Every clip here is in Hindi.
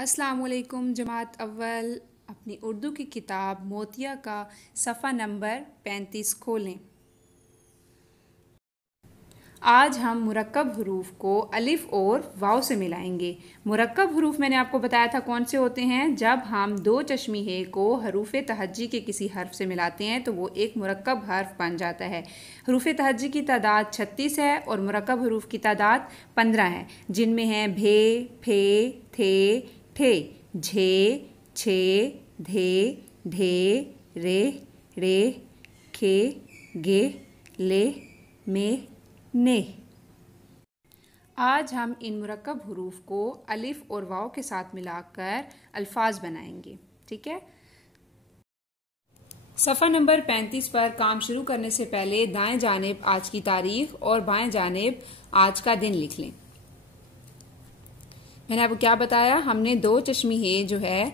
अस्सलाम वालेकुम जमात अव्वल। अपनी उर्दू की किताब मोतिया का सफ़ा नंबर 35 खोलें। आज हम मुरक्कब हरूफ को अलिफ और वाव से मिलाएंगे। मुरक्कब हरूफ मैंने आपको बताया था कौन से होते हैं। जब हम दो चश्मी है को हरूफ तहज्जी के किसी हर्फ से मिलाते हैं तो वो एक मुरक्कब हर्फ बन जाता है। हरूफ तहज्जी की तादाद 36 है और मुरक्कब हरूफ की तादाद 15 है, जिनमें हैं भे, फे, थे, ठे, झे, छे, धे, ढे, रे, रे, खे, गे, ले, मे, ने। आज हम इन मुरक्कब हरूफ को अलिफ और वाव के साथ मिलाकर अल्फाज बनाएंगे। ठीक है। सफ़ा नंबर 35 पर काम शुरू करने से पहले दाएं जानिब आज की तारीख और बाएं जानिब आज का दिन लिख लें। मैंने आपको क्या बताया, हमने दो चश्मी है जो है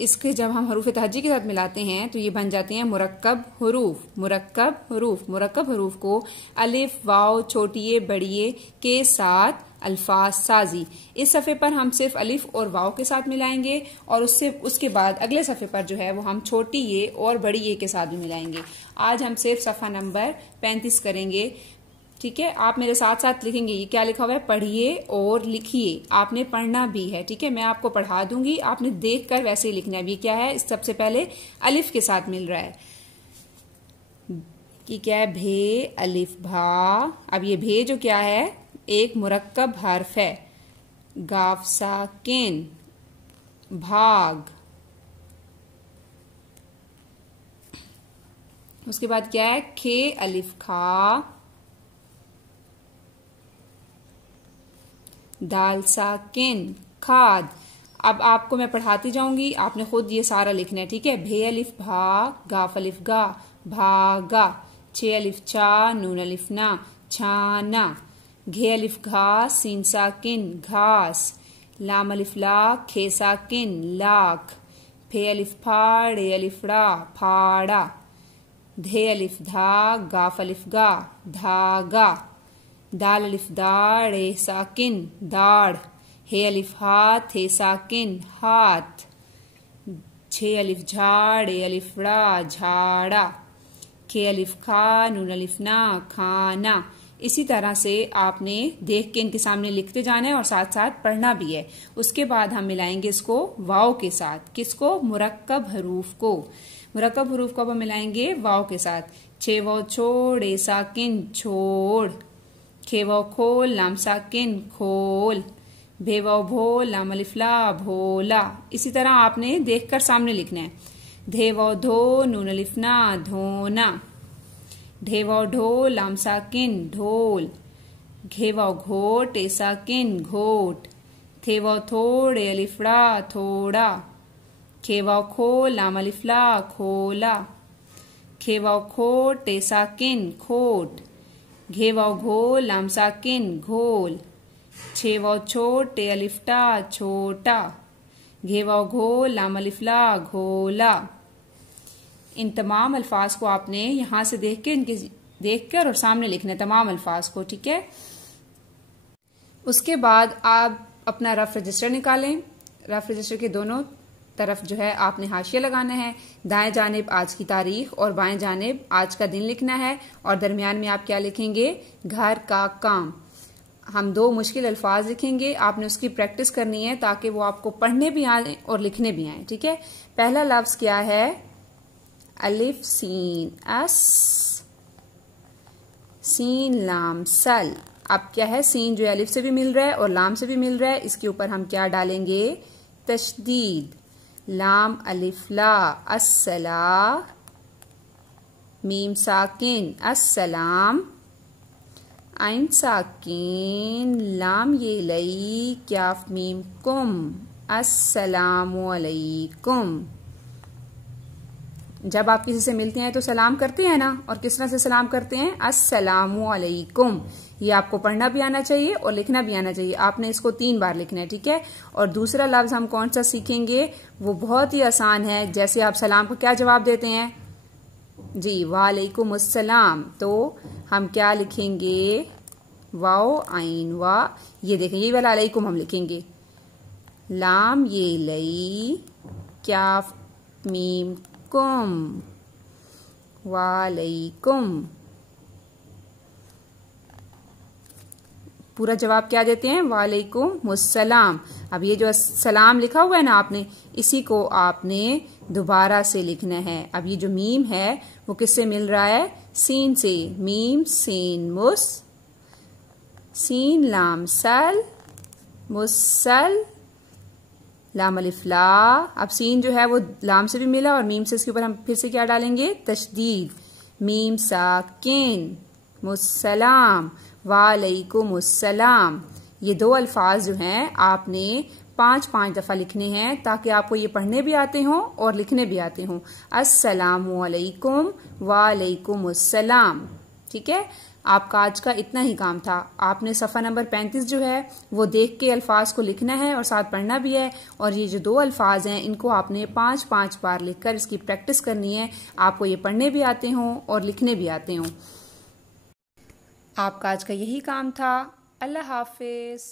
इसके जब हम हरूफ तहज्जी के साथ मिलाते हैं तो ये बन जाते हैं मुरक्कब हरूफ। मुरक्कब हरूफ, मुरक्कब हरूफ को अलिफ वाव छोटिये बड़िये के साथ अल्फाज साजी। इस सफ़े पर हम सिर्फ अलिफ और वाव के साथ मिलाएंगे और उसके बाद अगले सफ़े पर जो है वो हम छोटी ये और बड़ी ये के साथ भी मिलाएंगे। आज हम सिर्फ सफ़ा नंबर 35 करेंगे। ठीक है, आप मेरे साथ साथ लिखेंगे। ये क्या लिखा हुआ है, पढ़िए और लिखिए। आपने पढ़ना भी है। ठीक है, मैं आपको पढ़ा दूंगी, आपने देखकर वैसे ही लिखना है। ये क्या है, सबसे पहले अलिफ के साथ मिल रहा है कि क्या है, भे अलिफ भा। अब ये भे जो क्या है एक मुरक्कब हर्फ है। गाफ साकिन भाग। उसके बाद क्या है, खे अलिफ खा दाल साकिन खाद। अब आपको मैं पढ़ाती जाऊंगी, आपने खुद ये सारा लिखना है। ठीक है, भे अलिफ भा, गाफ अलिफ गा भागा, छे अलिफ चा, नून अलिफ ना छाना, घे अलिफ घा, सीन साकिन घास, लाम अलिफ ला, खे साकिन लाख, फे अलिफ फा, रे अलिफ रा फाड़ा, धे अलिफ धा, गाफ अलिफ गा धागा, दाल अलिफ दा, रे साकिन दाढ़, हे अलिफ हा, थे साकिन हाथ, छे अलिफ झा, रे अलिफ रा झाड़ा, खे अलिफ खा, नून अलिफ ना खाना। इसी तरह से आपने देख के इनके सामने लिखते जाना है और साथ साथ पढ़ना भी है। उसके बाद हम मिलाएंगे इसको वाव के साथ। किसको, मुरक्कब हरूफ को। मुरक्कब हरूफ को अब हम मिलाएंगे वाव के साथ। छे वाव छोड़, रे साकिन छोड़, खे वाव खोल, लाम साकिन खोल, भे वाव भो, लाम अलिफ ला भोला। इसी तरह आपने देखकर सामने लिखना है। धे वाव धो, नून अलिफ ना धोना, ढे वाव ढो, लाम साकिन ढोल, घे वाव घोट, टे साकिन घोट, थे वाव थोड़, ए अलिफ रा थोड़ा, खे वाव खोल, लाम अलिफ ला खोला, खे वाव खोट, टे साकिन खोट, घे वाव घोल, लाम साकिन घोल, छे वाव छोट, टे अलिफ टा छोटा, घे वाव घोल, लाम अलिफ ला घोला। इन तमाम अल्फाज को आपने यहां से देखकर और सामने लिखना है तमाम अल्फाज को। ठीक है, उसके बाद आप अपना रफ रजिस्टर निकालें। रफ रजिस्टर के दोनों तरफ जो है आपने हाशिया लगाना है। दाएं जानिब आज की तारीख और बाएं जानिब आज का दिन लिखना है और दरमियान में आप क्या लिखेंगे, घर का काम। हम दो मुश्किल अल्फाज लिखेंगे, आपने उसकी प्रैक्टिस करनी है ताकि वो आपको पढ़ने भी आए और लिखने भी आए। ठीक है, पहला लफ्ज क्या है, अलिफ सीन अस, सीन लाम सल। अब क्या है, सीन जो अलिफ से भी मिल रहा है और लाम से भी मिल रहा है, इसके ऊपर हम क्या डालेंगे, तशदीद। लाम अलिफ ला अस्सला, मीम साकिन अस्सलाम, आइन साकिन लाम ये लई, क्याफ मीम कुम अस्सलामु अलैकुम। जब आप किसी से मिलते हैं तो सलाम करते हैं ना, और किस तरह से सलाम करते हैं, अस्सलामु अलैकुम। ये आपको पढ़ना भी आना चाहिए और लिखना भी आना चाहिए। आपने इसको 3 बार लिखना है। ठीक है, और दूसरा लफ्ज हम कौन सा सीखेंगे, वो बहुत ही आसान है। जैसे आप सलाम को क्या जवाब देते हैं जी, वालेकुम अस्सलाम, तो हम क्या लिखेंगे, वाओ आइन वा। ये देखें, ये वाला अलैकुम हम लिखेंगे। लाम ये लई, क्याफ मीम कुम, वालेकुम। पूरा जवाब क्या देते हैं? वालेकुम मुस्सलाम। अब ये जो सलाम लिखा हुआ है ना आपने, इसी को आपने दोबारा से लिखना है। अब ये जो मीम है वो किससे मिल रहा है? सीन से। मीम सीन मुस, सीन लाम सल, मुस्सल, लाम अलिफ ला। अब सीन जो है वो लाम से भी मिला और मीम से इसके ऊपर हम फिर से क्या डालेंगे? तशदीद। मीम साकिन, मुस्सलाम, वालेकुमुस्सलाम। ये दो अल्फाज जो हैं आपने 5-5 दफा लिखने हैं ताकि आपको ये पढ़ने भी आते हों और लिखने भी आते हों। अस्सलामु अलैकुम, वालेकुमुस्सलाम। ठीक है, आपका आज का इतना ही काम था। आपने सफ़ा नंबर 35 जो है वो देख के अल्फाज को लिखना है और साथ पढ़ना भी है। और ये जो दो अल्फाज हैं इनको आपने 5-5 बार लिखकर इसकी प्रैक्टिस करनी है। आपको ये पढ़ने भी आते हों और लिखने भी आते हों। आपका आज का यही काम था। अल्लाह हाफिज।